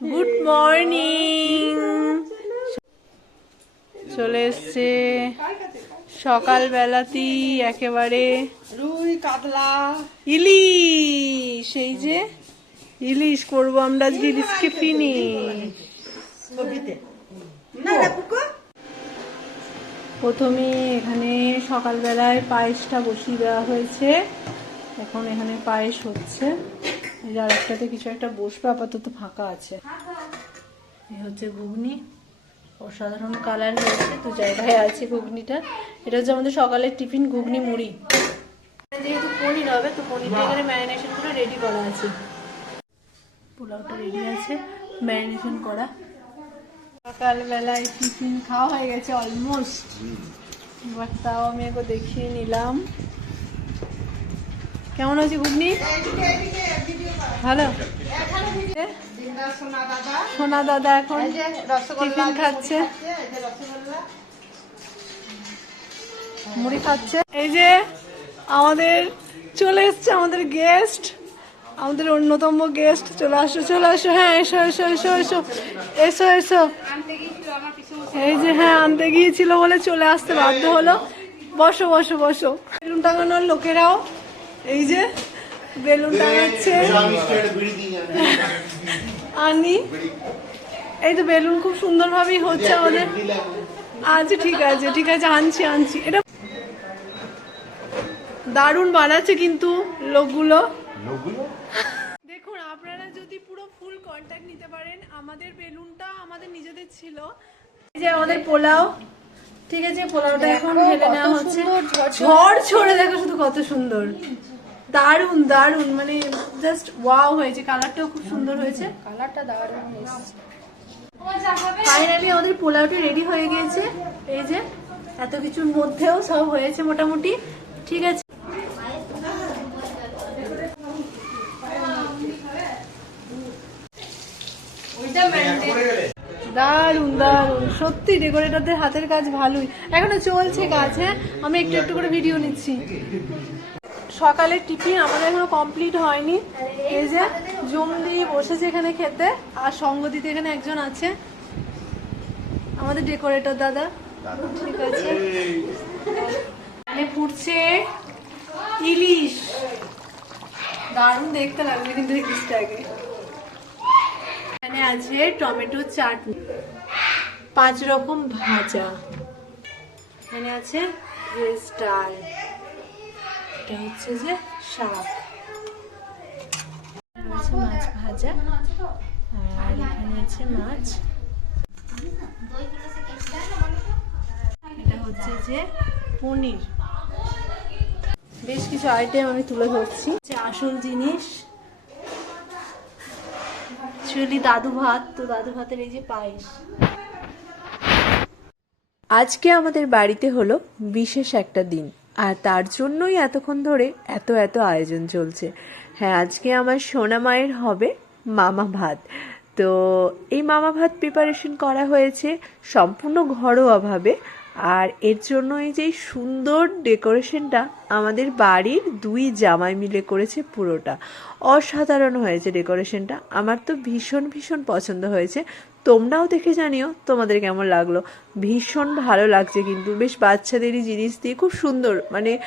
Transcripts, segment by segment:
Good morning চলে এসছে সকালবেলাতেই একেবারে রুই কাতলা। ইলিশ সেই যে ইলিশ করব আমরা আজকে ইলিশকে ফিনিশ। প্রথমে এখানে সকালবেলায় পায়েসটা বসিয়ে দেওয়া হয়েছে। এখন এখানে পায়েস হচ্ছে। এই যে আরেকটাতে কিছু একটা বসবে আপাতত ফাঁকা আছে। এই হচ্ছে ঘুগনি। অসাধারণ কালার হয়েছে তো জায়গায় আছে ঘুগনিটা। এটা হচ্ছে আমাদের সকালের টিফিন ঘুগনি মুড়ি। যেহেতু পনির হবে তো পনিরটা এখানে ম্যারিনেশন করে রেডি করা আছে। পোলাওটা রেডি আছে ম্যারিনেশন করা। সকালবেলায় টিফিন খাওয়া হয়ে গেছে অলমোস্ট এবার তাও আমি একবার দেখিয়ে নিলাম। কেমন আছি ঘুগনি ভালো? সোনা দাদা এখন টিফিন খাচ্ছে। মুড়ি খাচ্ছে। এই যে আমাদের চলে এসছে আমাদের গেস্ট আমাদের অন্যতম গেস্ট চলে আসো চলে আসো। হ্যাঁ এসো এসো এসো এসো। এসো এসো। এই যে হ্যাঁ আনতে গিয়েছিল বলে চলে আসতে বাধ্য হলো। বসো বসো বসো। টাঙানোর লোকেরাও এই যে বেলুন টাঙাচ্ছে। আনি। এই তো বেলুন খুব সুন্দরভাবেই হচ্ছে আমাদের। আচ্ছা ঠিক আছে ঠিক আছে আনছি আনছি। এটা দারুণ বানাচ্ছে কিন্তু লোকগুলো। দেখুন আপনারা যদি পুরো ফুল কন্ট্যাক্ট নিতে পারেন আমাদের বেলুনটা আমাদের নিজেদের ছিল। এই যে আমাদের পোলাও। ঠিক আছে পোলাওটা এখন ঢেলে নেওয়া হচ্ছে। ঝড় ছড়ে দেখো শুধু কত সুন্দর। দারুণ দারুণ মানে জাস্ট ওয়াও হয়েছে। কালারটাও খুব সুন্দর হয়েছে। কালারটা দারুণ হয়েছে ফাইনালি আমাদের পোলাওটি রেডি হয়ে গিয়েছে। এই যে এত কিছুর মধ্যেও সব হয়েছে মোটামুটি। ঠিক আছে। দারুণ দারুণ সত্যি ডেকোরেটরদের হাতের কাজ ভালোই। এখনও চলছে কাজ হ্যাঁ? আমি একটু একটু করে ভিডিও নিচ্ছি। সকালের টিফিন আমাদের এখনও কমপ্লিট হয়নি। এই যে, জম দিয়ে বসেছে এখানে খেতে, আর সঙ্গ দিতে এখানে একজন আছে। আমাদের ডেকোরেটর দাদা। ঠিক আছে। এখানে ফুটছে ইলিশ। দারুণ দেখতে লাগবে কিন্তু ইলিশটাকে। এখানে আছে টমেটো চাটনি, পাঁচ রকম ভাজা। এখানে আছে ভেজ ডাল, এটা হচ্ছে যে শাক। মাছ ভাজা, আর এখানে আছে মাছ। এটা হচ্ছে যে পনির। বেশ কিছু আইটেম আমি তুলে ধরছি। আসল জিনিস অ্যাকচুয়ালি দাদু ভাত, তো দাদু ভাতের এই যে পায়েস। আজকে আমাদের বাড়িতে হলো বিশেষ একটা দিন, আর তার জন্যই এতক্ষণ ধরে এত এত আয়োজন চলছে। হ্যাঁ আজকে আমার সোনা মায়ের হবে মামা ভাত। তো এই মামা ভাত প্রিপারেশন করা হয়েছে সম্পূর্ণ ঘরোয়াভাবে। আর এর জন্য এই যে সুন্দর ডেকোরেশনটা আমাদের বাড়ির দুই জামাই মিলে করেছে পুরোটা। অসাধারণ হয়েছে ডেকোরেশনটা। আমার তো ভীষণ ভীষণ পছন্দ হয়েছে। তোমরাও দেখে জানিও তোমাদের কেমন লাগল। ভীষণ ভালো লাগছে কিন্তু। বেশ বাচ্চাদেরই জিনিস দিয়ে খুব সুন্দর মানে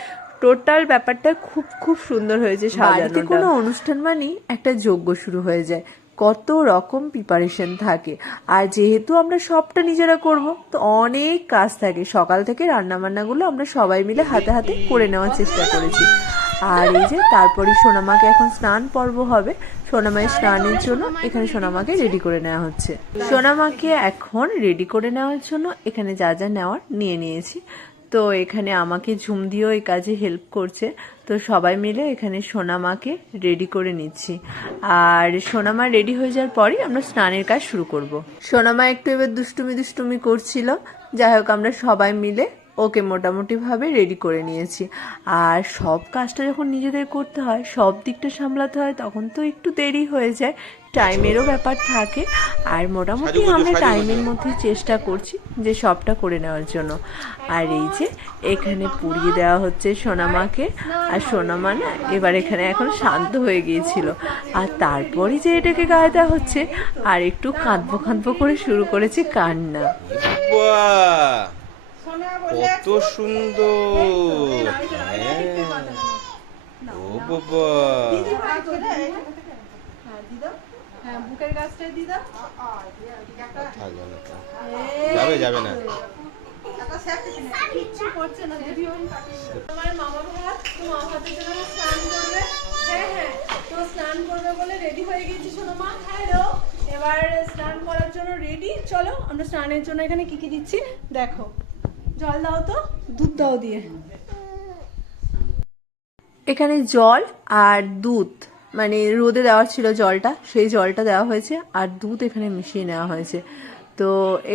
টোটাল ব্যাপারটা খুব খুব সুন্দর হয়েছে বাড়িতে কোনো অনুষ্ঠান মানেই একটা যজ্ঞ শুরু হয়ে যায়। কত রকম প্রিপারেশন থাকে। আর যেহেতু আমরা সবটা নিজেরা করব, তো অনেক কাজ থাকে। সকাল থেকে রান্না বান্নাগুলো আমরা সবাই মিলে হাতে হাতে করে নেওয়ার চেষ্টা করেছি। আর এই যে তারপরে সোনামাকে এখন স্নান পর্ব হবে। সোনামায়ের স্নানের জন্য এখানে সোনামাকে রেডি করে নেওয়া হচ্ছে। সোনামাকে এখন রেডি করে নেওয়ার জন্য এখানে যা যা নেওয়ার নিয়ে নিয়েছি। তো এখানে আমাকে ঝুম দিয়েও এই কাজে হেল্প করছে। তো সবাই মিলে এখানে সোনামাকে রেডি করে নিচ্ছি। আর সোনামা রেডি হয়ে যাওয়ার পরই আমরা স্নানের কাজ শুরু করব। সোনামা একটু এবার দুষ্টুমি দুষ্টুমি করছিল। যাই হোক, আমরা সবাই মিলে ওকে মোটামুটিভাবে রেডি করে নিয়েছি। আর সব কাজটা যখন নিজেদের করতে হয়, সব দিকটা সামলাতে হয়, তখন তো একটু দেরি হয়ে যায়। টাইমেরও ব্যাপার থাকে। আর মোটামুটি আমরা টাইমের মধ্যে চেষ্টা করছি যে সবটা করে নেওয়ার জন্য। আর এই যে এখানে পুড়িয়ে দেওয়া হচ্ছে সোনামাকে। আর সোনামা না এবার এখানে এখন শান্ত হয়ে গিয়েছিল। আর তারপরে যে এটাকে গায়ে দেওয়া হচ্ছে আর একটু কাঁদবো কাঁদবো করে শুরু করেছে কান্না। কত সুন্দর। হ্যাঁ। ও বাবা। হ্যাঁ বুকের গাছটাই থাকবে না যাবে যাবে না। কিচ্ছু করছে না যদি ওই তোমার মামা ভাত তো মামা ভাতের জন্য স্নান করবে। হ্যাঁ হ্যাঁ তো স্নান করবে বলে রেডি হয়ে গেছি শোনো মা। হ্যালো। এবার স্নান করার জন্য রেডি। চলো আমরা স্নানের জন্য এখানে কি কি দিচ্ছি? দেখো। জল দাও তো দুধ দাও দিয়ে। এখানে জল আর দুধ। মানে রোদে দেওয়ার ছিল জলটা, সেই জলটা দেওয়া হয়েছে আর দুধ এখানে মিশিয়ে নেওয়া হয়েছে। তো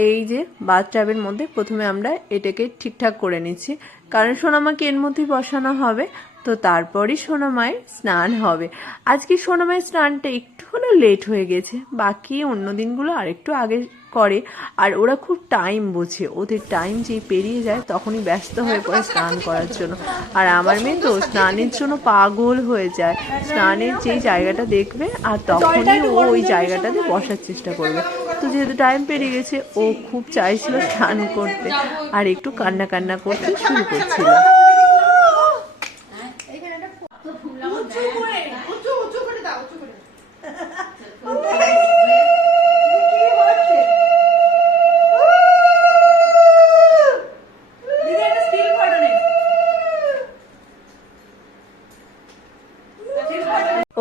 এই যে বাথ বাথটাবের মধ্যে প্রথমে আমরা এটাকে ঠিকঠাক করে নিচ্ছি। কারণ সোনামাকে এর মধ্যেই বসানো হবে, তো তারপরই সোনামায়ের স্নান হবে। আজকে সোনামায়ের স্নানটা একটু হলেও লেট হয়ে গেছে, বাকি অন্য দিনগুলো আরেকটু আগে করে আর ওরা খুব টাইম বোঝে। ওদের টাইম যেই পেরিয়ে যায় তখনই ব্যস্ত হয়ে পড়ে স্নান করার জন্য। আর আমার মেয়ে তো স্নানের জন্য পাগল হয়ে যায়। স্নানের যেই জায়গাটা দেখবে আর তখনই ও ওই জায়গাটাতে বসার চেষ্টা করবে। তো যেহেতু টাইম পেরিয়ে গেছে ও খুব চাইছিল স্নান করতে। আর একটু কান্না কান্না করতে শুরু করছিল। উঁচু করে উঁচু উঁচু করে দাও উঁচু করে।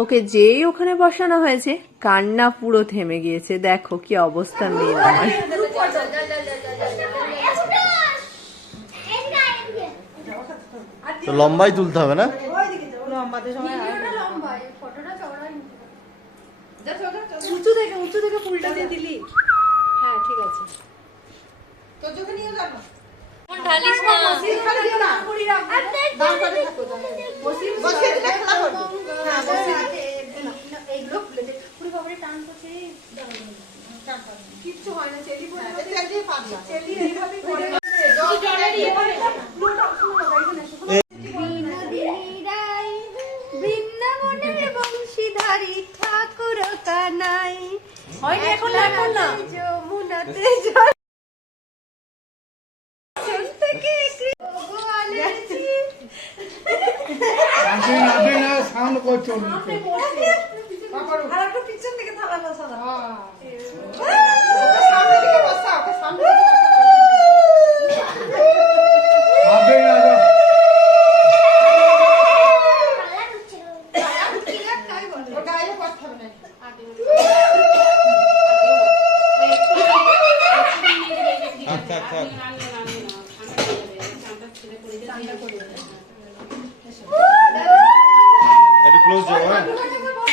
ওকে যেই ওখানে বসানো হয়েছে কান্না পুরো থেমে গিয়েছে। দেখো কি অবস্থা মেয়ের আমার। তো লম্বাই তুলতে হবে না? উঁচু থেকে উঁচু থেকে ফুলটা দিয়ে দিলি। হ্যাঁ ঠিক আছে। তোর চোখে নিয়ে যাব। ঢালিস না। কিচ্ছু হয় না চেলি চেলি এইভাবেই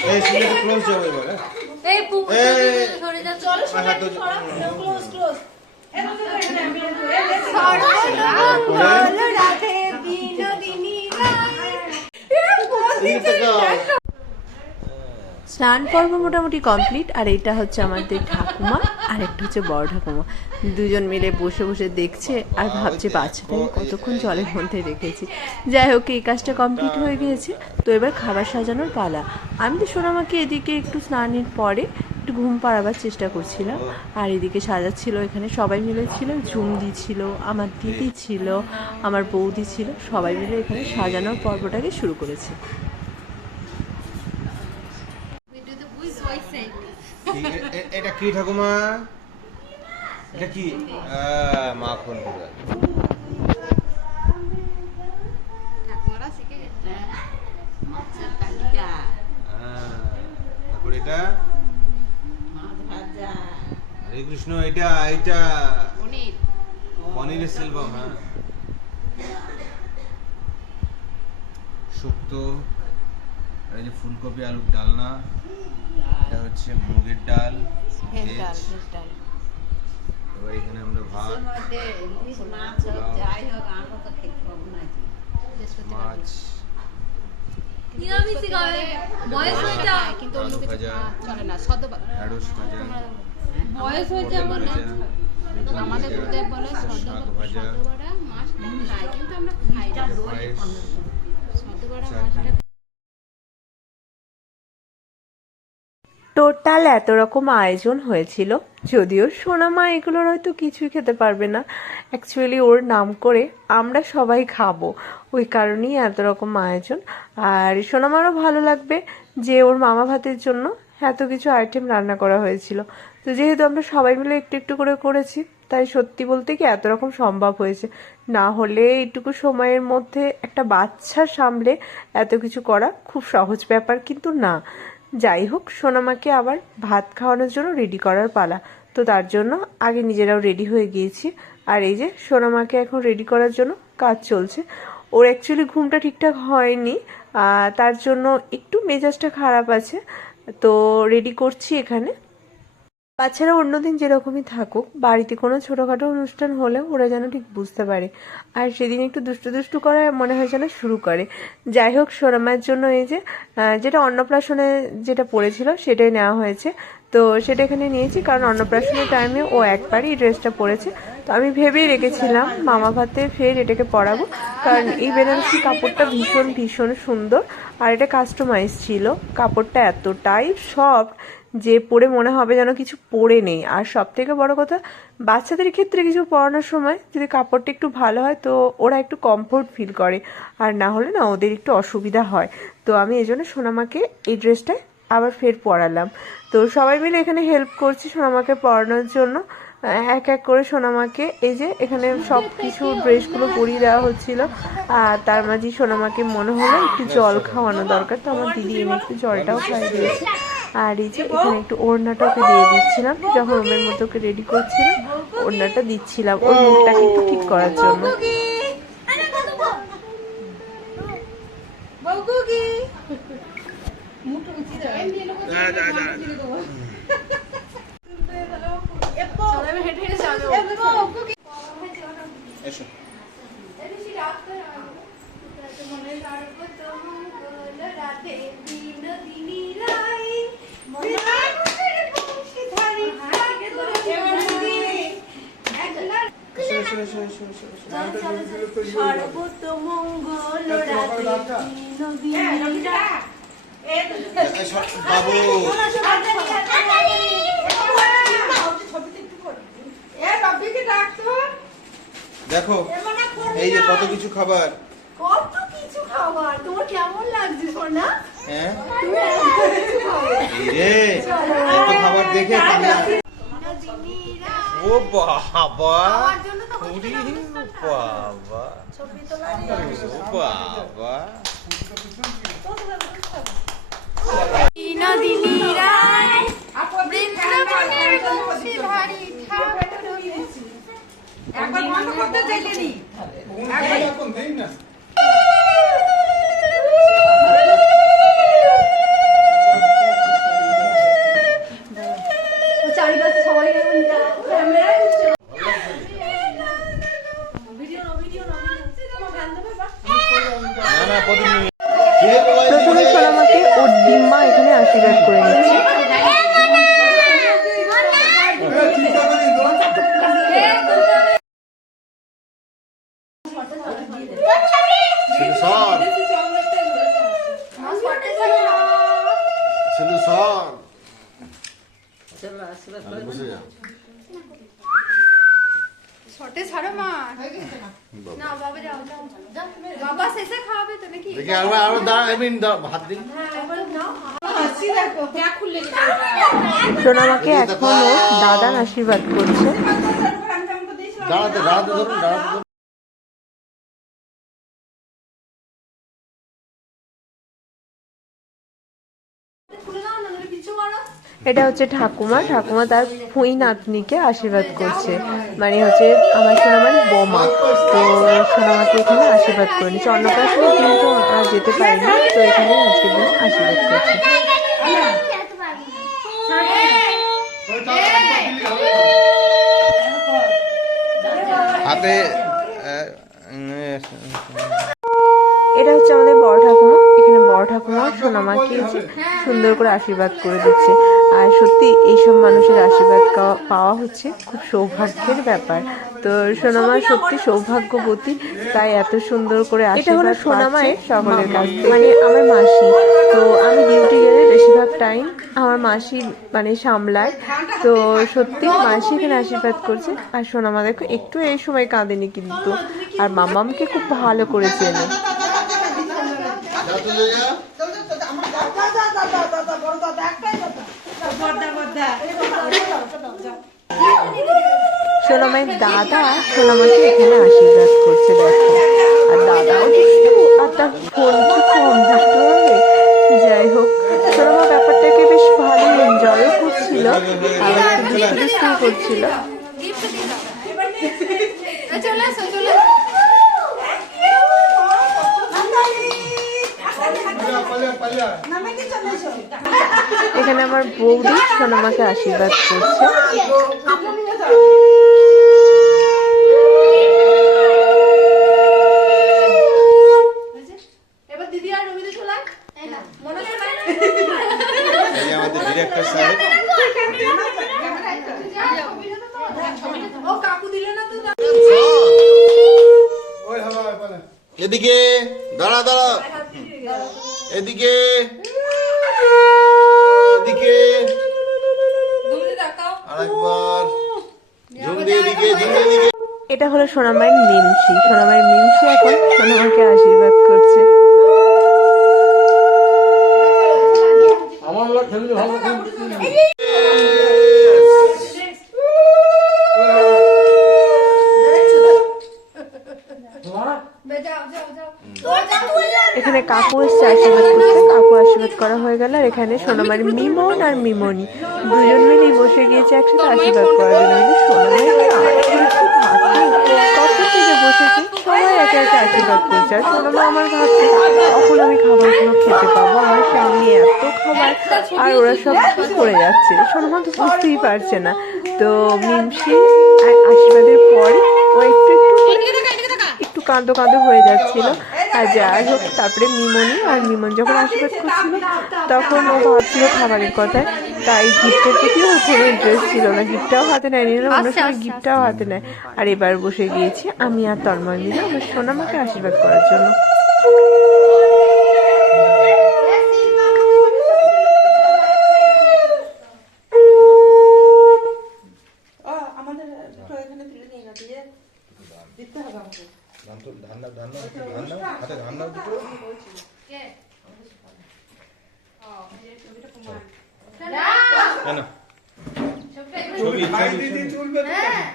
এই একটু ক্লোজ যাও এবার হ্যাঁ? এই পু- এই সরে যা, চলো আর ক্লোজ ক্লোজ রাধে বিনোদিনী রায়। স্নান পর্ব মোটামুটি কমপ্লিট, আর এটা হচ্ছে আমাদের ঠাকুমা, আর একটা হচ্ছে বড় ঠাকুমা। দুজন মিলে বসে বসে দেখছে আর ভাবছে বাচ্চাটাকে কতক্ষণ জলের মধ্যে রেখেছি। যাই হোক, এই কাজটা কমপ্লিট হয়ে গিয়েছে। তো এবার খাবার সাজানোর পালা। আমি তো সোনামাকে এদিকে একটু স্নানের পরে একটু ঘুম পাড়াবার চেষ্টা করছিলাম, আর এদিকে সাজাচ্ছিল, এখানে সবাই মিলে ছিল। ঝুমদি ছিল, আমার দিদি ছিল, আমার বৌদি ছিল, সবাই মিলে এখানে সাজানোর পর্বটাকে শুরু করেছে। এটা কি ঠাকুমা? এটা কি? পুরো আহ, এটা? হরে কৃষ্ণ এটা এটা। পনিরের সেলবম হ্যাঁ। শুক্তো। এই যে ফুলকপি আলুর ডালনা। এটা হচ্ছে মুগের ডাল ভেজ ডাল ভেজ ডাল। এবার এখানে আমরা ভাত মাছ যাই হোক আমরা তো খেতে পাবো না মাছ। নিরামিষই আমাদের টোটাল এত রকম আয়োজন হয়েছিল? যদিও সোনামা এগুলোর হয়তো কিছুই খেতে পারবে না। অ্যাকচুয়ালি ওর নাম করে আমরা সবাই খাব। ওই কারণেই এত রকম আয়োজন। আর সোনামারও ভালো লাগবে যে ওর মামা ভাতের জন্য এত কিছু আইটেম রান্না করা হয়েছিল। তো যেহেতু আমরা সবাই মিলে একটু একটু করে করেছি, তাই সত্যি বলতে কি এত রকম সম্ভব হয়েছে। না হলে এইটুকু সময়ের মধ্যে একটা বাচ্চা সামলে এত কিছু করা খুব সহজ ব্যাপার, কিন্তু না। যাই হোক সোনামাকে আবার ভাত খাওয়ানোর জন্য রেডি করার পালা। তো তার জন্য আগে নিজেরাও রেডি হয়ে গিয়েছি। আর এই যে সোনামাকে এখন রেডি করার জন্য কাজ চলছে। ওর অ্যাকচুয়ালি ঘুমটা ঠিকঠাক হয়নি তার জন্য একটু মেজাজটা খারাপ আছে। তো রেডি করছি এখানে। বাচ্চারা অন্যদিন যেরকমই থাকুক, বাড়িতে কোনো ছোটোখাটো অনুষ্ঠান হলে ওরা যেন ঠিক বুঝতে পারে। আর সেদিন একটু দুষ্টু দুষ্টু করা মনে হয় যেন শুরু করে। যাই হোক সোনামায়ের জন্য এই যে যেটা অন্নপ্রাশনে যেটা পড়েছিল সেটাই নেওয়া হয়েছে। তো সেটা এখানে নিয়েছি কারণ অন্নপ্রাশনের টাইমে ও একবারই এই ড্রেসটা পরেছে। তো আমি ভেবেই রেখেছিলাম, মামা ভাতে ফের এটাকে পরাবো। কারণ এই বেনারসি কাপড়টা ভীষণ ভীষণ সুন্দর। আর এটা কাস্টমাইজ ছিল। কাপড়টা এতটাই সফট যে পরে মনে হবে যেন কিছু পরে নেই। আর সব থেকে বড় কথা, বাচ্চাদের ক্ষেত্রে কিছু পরানোর সময় যদি কাপড়টা একটু ভালো হয়, তো ওরা একটু কমফোর্ট ফিল করে। আর না হলে না, ওদের একটু অসুবিধা হয়। তো আমি এই জন্য সোনামাকে এই ড্রেসটায় আবার ফের পরালাম। তো সবাই মিলে এখানে হেল্প করছি সোনামাকে পরানোর জন্য। এক এক করে সোনামাকে এই যে এখানে সব কিছু ড্রেসগুলো পরিয়ে দেওয়া হচ্ছিল। আর তার মাঝে সোনামাকে মনে হলো একটু জল খাওয়ানো দরকার, তো আমার দিদি এনে একটু জলটাও খাইয়ে দিয়েছে। আর এই যে এখানে একটু ওড়নাটা ওকে দিয়ে দিচ্ছিলাম যখন ওমের মতো ওকে রেডি করছিলাম ওড়নাটা দিচ্ছিলাম। ওর মুখটাকে একটু ঠিক করার জন্য। এসো। এসো দেখো এই যে কত কিছু খাবার। কত কিছু খাবার? তোমার কেমন লাগছে সোনা? হ্যাঁ? এত খাবার দেখে ও বাবা ওরে বাবা ও বাবা। বিনোদিনী রায় বৃন্দাবনের বংশী ভারী ঠাকুর একবার বন্ধ করতে চাইলে নি দাঁড়া, হাত দিন সোনামাকে এখনও দাদান আশীর্বাদ করছে। দাঁড়াতে দাঁড়াতে ধরুন দাঁড়াতে এটা হচ্ছে ঠাকুমা। ঠাকুমা তার ফুই নাতনিকে আশীর্বাদ করছে। মানে হচ্ছে আমার সোনামার বোমা। তো সোনামাকে এখানে আশীর্বাদ করে নিচ্ছে অন্নপ্রাশনের কিন্তু আমরা যেতে পারিনি তো এখানে আজকের দিন আশীর্বাদ করছে। হাতে এটা হচ্ছে আমাদের এসে সুন্দর করে আশীর্বাদ করে দিচ্ছে। আর সত্যি এইসব মানুষের আশীর্বাদ পাওয়া- হচ্ছে খুব সৌভাগ্যের ব্যাপার। তো সোনামা সত্যি সৌভাগ্যবতী তাই এত সুন্দর করে এটা হলো সোনামায়ের সকলের কাছ থেকে। মানে আমার মাসি। তো আমি ডিউটি গেলে বেশিরভাগ টাইম আমার মাসি মানে সামলায়। তো সত্যি মাসি এখানে আশীর্বাদ করছে। আর সোনামা দেখো একটু এই সময় কাঁদেনি কিন্তু। আর মামামকে খুব ভালো করে চেনে। সোনামায়ের দাদা সোনামাকে এখানে আশীর্বাদ করছে, দেখো। আর দাদাও দুষ্টু আর তার ফোন কি কম দুষ্টু হবে যাই হোক সোনামা ব্যাপারটাকে বেশ ভালোই এনজয়ও করছিল আর একটু দুষ্টু করছিল গিফট দিয়ে দাও এ, চলে আসো চলে আসো নামাইতে চলে এসো এখানে আমার বৌদি সোনামাকে আশীর্বাদ করছে। এবার দিদি আর রবিদে চলে আয়। মনে হচ্ছে না? এই আমাদের ডিরেক্টর সাহেব ও কাকু দিলে না তো এদিকে দাঁড়া দাঁড়া এদিকে এদিকে তুমি দেখাও আরেকবার ঝুম দিয়ে এদিকে ঝুম দিয়ে এদিকে এটা হলো সোনামায়ের মিমসি সোনামায়ের মিমসি এখন সোনামাকে আশীর্বাদ করছে আমার লোক খেললে ভালো বে, যাও যাও যাও এখানে কাকু এসছে আশীর্বাদ করতে কাকু আশীর্বাদ করা হয়ে গেল আর এখানে সোনামার মিমন আর মিমনি। দুজন মিলেই বসে গিয়েছে একসাথে আশীর্বাদ করার জন্য? কখন থেকে বসেছে, সবাই একে একে আশীর্বাদ করছে। আর সোনামা আমার ভাবছে কখন আমি খাবারগুলো খেতে পাবো? আমার সামনে এত খাবার, আর ওরা সব করে যাচ্ছে। সোনামা তো বুঝতেই পারছে না। তো মিমসি আশীর্বাদের পরে ও একটু একটু একটু কাঁদো কাঁদো হয়ে যাচ্ছিল। আর যাই হোক তারপরে মিমনি আর মিমন যখন আশীর্বাদ করছিল তখন ও ভাবছিল খাবারের কথায়। তাই গিফটের প্রতিও কোনো ইন্টারেস্ট ছিল না গিফটটাও হাতে নেয় না অন্য সময় গিফটটাও হাতে নেয়। আর এবার বসে গিয়েছি আমি আর তন্ময় মিলে আমার সোনামাকে আশীর্বাদ করার জন্য আমাদের একটু এখানে তুলে নিয়ে গেছে যে দিতে হবে আমাকে ধান তো ধান দাও ধান দাও ধান দাও হাতে ধান দাও দুটো কেন ছবি ছবি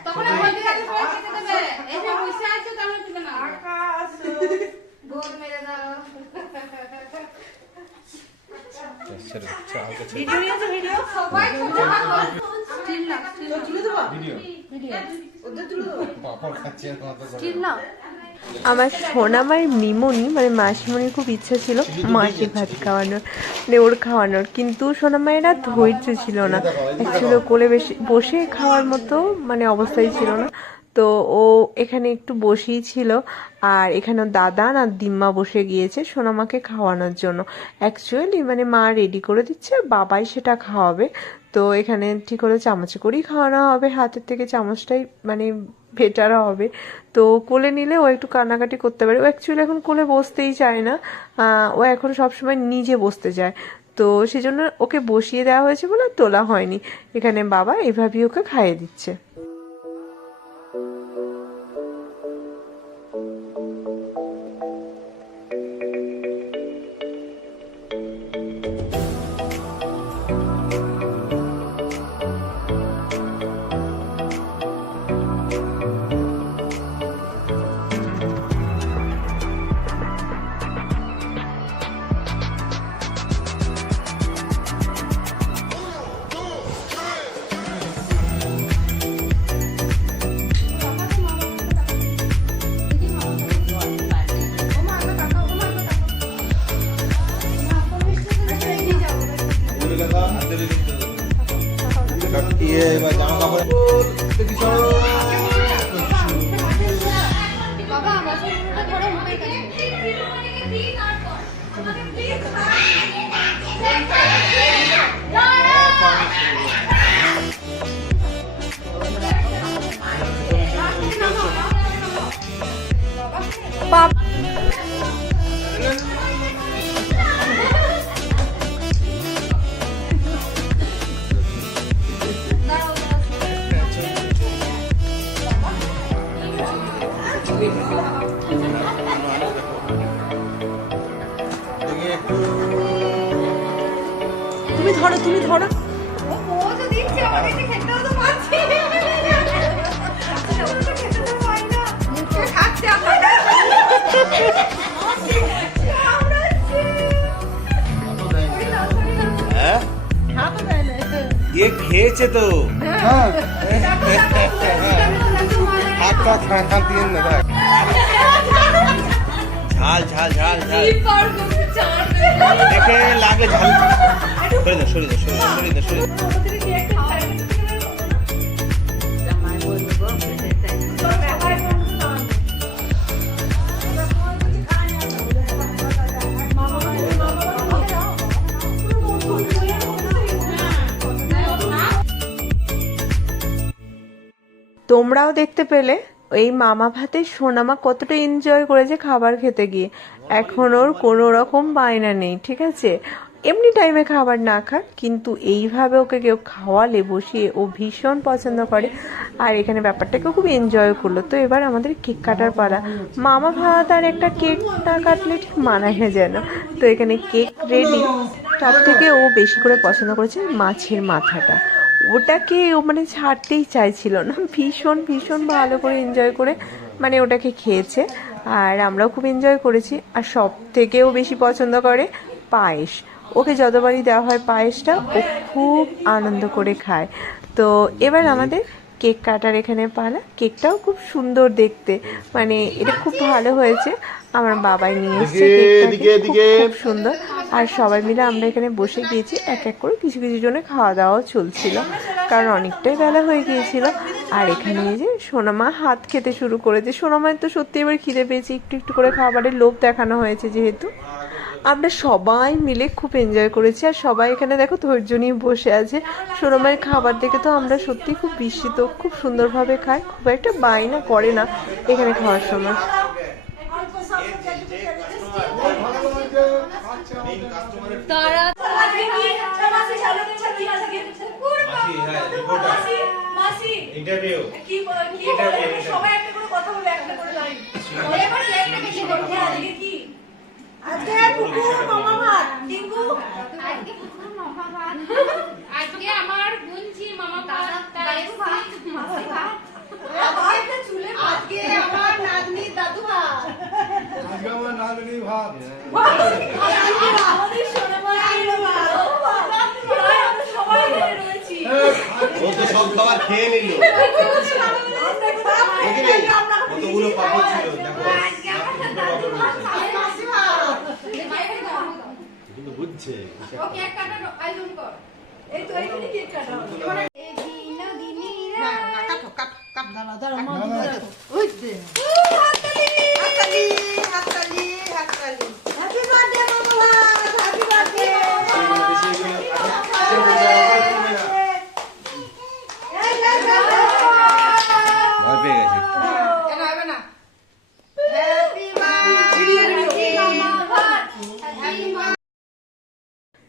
তখন আমার দিকে আগে সবাই খেতে দেবে এই যে বসে আছো তাহলে দিবে না গোল মেরে দাও ছেড়ে দাও, হালকা ছেড়ে ভিডিও নিয়েছো ভিডিও সবাই খুঁজে ভালো স্টিল না তো তুলে দেবো ভিডিও ওদের তুলে দেবো পাপড় খাচ্ছে মাথা স্টিল না আমার সোনামার মিমনি মানে মাসিমনির খুব ইচ্ছা ছিল মাসির ভাত খাওয়ানোর মানে ওর খাওয়ানোর, কিন্তু সোনামায়ের ধৈর্য ছিল না। অ্যাকচুয়ালি কোলে বেশি, বসে খাওয়ার মতো মানে অবস্থায় ছিল না। তো ও এখানে একটু বসেই ছিল, আর এখানে দাদা না দিম্মা বসে গিয়েছে সোনামাকে খাওয়ানোর জন্য। অ্যাকচুয়ালি মানে মা রেডি করে দিচ্ছে বাবাই সেটা খাওয়াবে। তো এখানে ঠিক হলো চামচ করেই খাওয়ানো হবে, হাতের থেকে চামচটাই মানে বেটার হবে। তো কোলে নিলে ও একটু কান্নাকাটি করতে পারে। ও অ্যাকচুয়ালি এখন কোলে বসতেই চায় না। ও এখন সবসময় নিজে বসতে চায়। তো সেজন্য ওকে বসিয়ে দেওয়া হয়েছে বলে তোলা হয়নি। এখানে বাবা এভাবেই ওকে খাইয়ে দিচ্ছে। হাত খাঁ খাঁ দিয়ে না দেখ। ঝাল ঝাল ঝাল ঝাল। দেখে লাগে ঝাল। সরে দা সরে দা সরে দা সরে দা সরে দা। তোমরাও দেখতে পেলে এই মামা ভাতে সোনামা কতটা এনজয় করেছে খাবার খেতে গিয়ে। এখন ওর কোনো রকম বায়না নেই, ঠিক আছে? এমনি টাইমে খাবার না খাক, কিন্তু এইভাবে ওকে কেউ খাওয়ালে, বসিয়ে ও ভীষণ পছন্দ করে। আর এখানে ব্যাপারটাকে খুব এনজয় করল। তো এবার আমাদের কেক কাটার পালা। মামা ভাত আর একটা কেক না কাটলে ঠিক মানায় যেন। তো এখানে কেক রেডি তার থেকে ও বেশি করে পছন্দ করেছে মাছের মাথাটা। ওটাকে ও মানে ছাড়তেই চাইছিল না। ভীষণ ভীষণ ভালো করে এনজয় করে মানে ওটাকে খেয়েছে। আর আমরাও খুব এনজয় করেছি। আর সব থেকেও বেশি পছন্দ করে পায়েস। ওকে যতবারই দেওয়া হয় পায়েসটা ও খুব আনন্দ করে খায়। তো এবার আমাদের কেক কাটার এখানে পালা। কেকটাও খুব সুন্দর দেখতে। মানে এটা খুব ভালো হয়েছে। আমার বাবাই নিয়ে এসেছে এদিকে, এদিকে, খুব- সুন্দর। আর সবাই মিলে আমরা এখানে বসে গিয়েছি এক এক করে কিছু কিছু জনে খাওয়া দাওয়াও চলছিল কারণ অনেকটাই বেলা হয়ে গিয়েছিল। আর এখানে যে সোনামা হাত খেতে শুরু করেছে। সোনামার তো সত্যি এবার খিদে পেয়েছি একটু একটু করে খাবারের লোভ দেখানো হয়েছে যেহেতু। আমরা সবাই মিলে খুব এনজয় করেছি আর সবাই এখানে দেখো ধৈর্য নিয়ে বসে আছে। সোনামায়ের খাবার দেখে তো আমরা সত্যি খুব বিস্মিত খুব সুন্দরভাবে খাই খুব একটা বায়না করে না এখানে খাওয়ার সময় তারা মাসি, হ্যাঁ, reporter। ইন্টারভিউ সবাই একটা করে কথা বলে একটা করে লাইন। আজকে পুকুর মামা ভাত টিঙ্কু আজকে পুকুর মামা ভাত আজকে আমার গুঞ্জি মামা ভাত তাই মাসি ভাত। আজকে আমার নাতনি দাদু ভাত। আমরা ও তো সব খাবার খেয়ে নিল। কতগুলো পাপড় ছিল দেখো। বুঝছে ওকে এক আয়োজন কর। এই তো এইখানে কেক কাটা? হবে হাততালি! হাততালি হাততালি হ্যাপি বার্থডে মামা হ্যাপি বার্থডে ভয় পেয়ে গেছে কেন হবে না হ্যাপি বার্থডে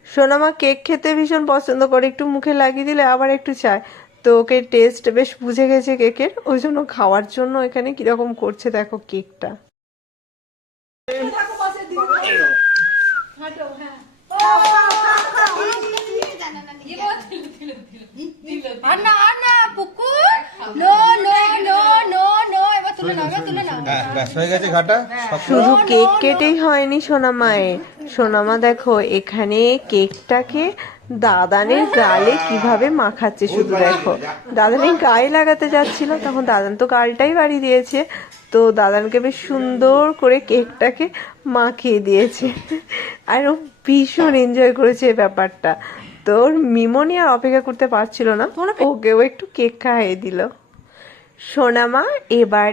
সোনামা কেক খেতে ভীষণ পছন্দ করে একটু মুখে লাগিয়ে দিলে আবার একটু চায়। তো ওকে টেস্ট বেশ বুঝে গেছে কেকের ওই জন্য খাওয়ার জন্য এখানে কীরকম করছে দেখো কেকটা শুধু কেক কেটেই হয়নি সোনামায়ের সোনামা দেখো এখানে কেকটাকে দাদানের গালে কীভাবে মাখাচ্ছে শুধু দেখো। দাদানের গায়ে লাগাতে যাচ্ছিল তখন দাদান তো গালটাই বাড়ি দিয়েছে। তো দাদানকে বেশ সুন্দর করে কেকটাকে মাখিয়ে দিয়েছে। আর ও ভীষণ এনজয় করেছে এই ব্যাপারটা। তোর মিমনি আর অপেক্ষা করতে পারছিল না ওকেও একটু কেক খাইয়ে দিল। সোনামা এবার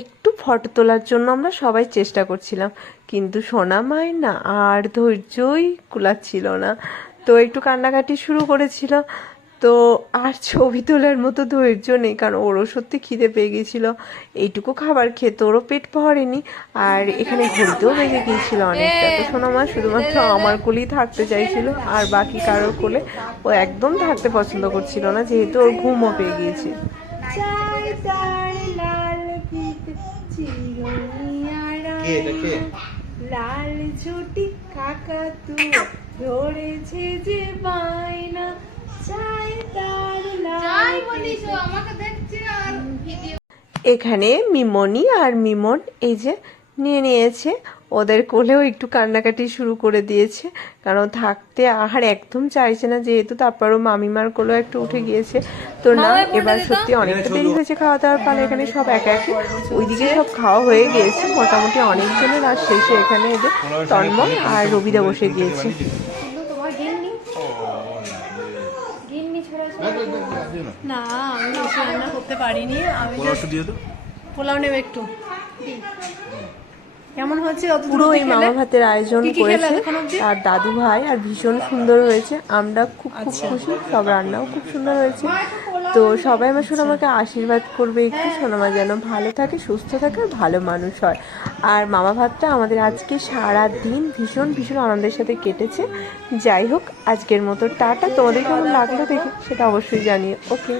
একটু ফটো তোলার জন্য আমরা সবাই চেষ্টা করছিলাম। কিন্তু সোনা সোনামায় না আর ধৈর্যই কুলাচ্ছিল না। তো একটু কান্নাকাটি শুরু করেছিল। তো আর ছবি তোলার মতো ধৈর্য নেই, কারণ ওরও সত্যি খিদে পেয়ে গেছিল এইটুকু খাবার খেতে ওরও পেট ভরেনি। আর এখানে ঘুরতেও বেজে গিয়েছিল অনেকটা। তো সোনামা শুধুমাত্র আমার কোলেই থাকতে চাইছিল, আর বাকি কারোর কোলে ও একদম থাকতে পছন্দ করছিল না, যেহেতু ওর ঘুমও পেয়ে গিয়েছে। কে এটা কে লাল ঝুটি কাকা তু ধরেছে যে বায়না। চাই তার লাল আমাকে দেখছে আর এখানে মিমনি আর মিমন এই যে নিয়ে নিয়েছে ওদের কোলেও একটু কান্নাকাটি শুরু করে দিয়েছে। কারণ থাকতে আহার একদম চাইছে না যেহেতু তারপরও মামিমার কোলেও একটু উঠে গিয়েছে। তো না এবার সত্যি অনেকটা দেরি হয়েছে খাওয়া দাওয়ার পালে এখানে সব একা একে। ওইদিকে সব খাওয়া হয়ে গিয়েছে মোটামুটি অনেকজনের আর শেষে এখানে এদের তন্ময় আর রবিদা বসে গিয়েছে। না আমি বেশি রান্না করতে পারিনি আমি পোলাও নেবে একটু। কেমন অত পুরো এই মামা ভাতের আয়োজন করেছে? আর দাদু ভাই আর ভীষণ সুন্দর হয়েছে। আমরা খুব খুব আচ্ছা। খুশি সব রান্নাও খুব সুন্দর হয়েছে। তো সবাই আমার সোনামাকে আশীর্বাদ করবে একটু হ্যাঁ। সোনামা যেন ভালো থাকে সুস্থ থাকে আর ভালো মানুষ হয়। আর মামা ভাতটা আমাদের আজকে সারা দিন ভীষণ ভীষণ আনন্দের সাথে কেটেছে। যাই হোক আজকের মতো টাটা। তোমাদের কেমন লাগল দেখে সেটা অবশ্যই জানিয়ে ওকে।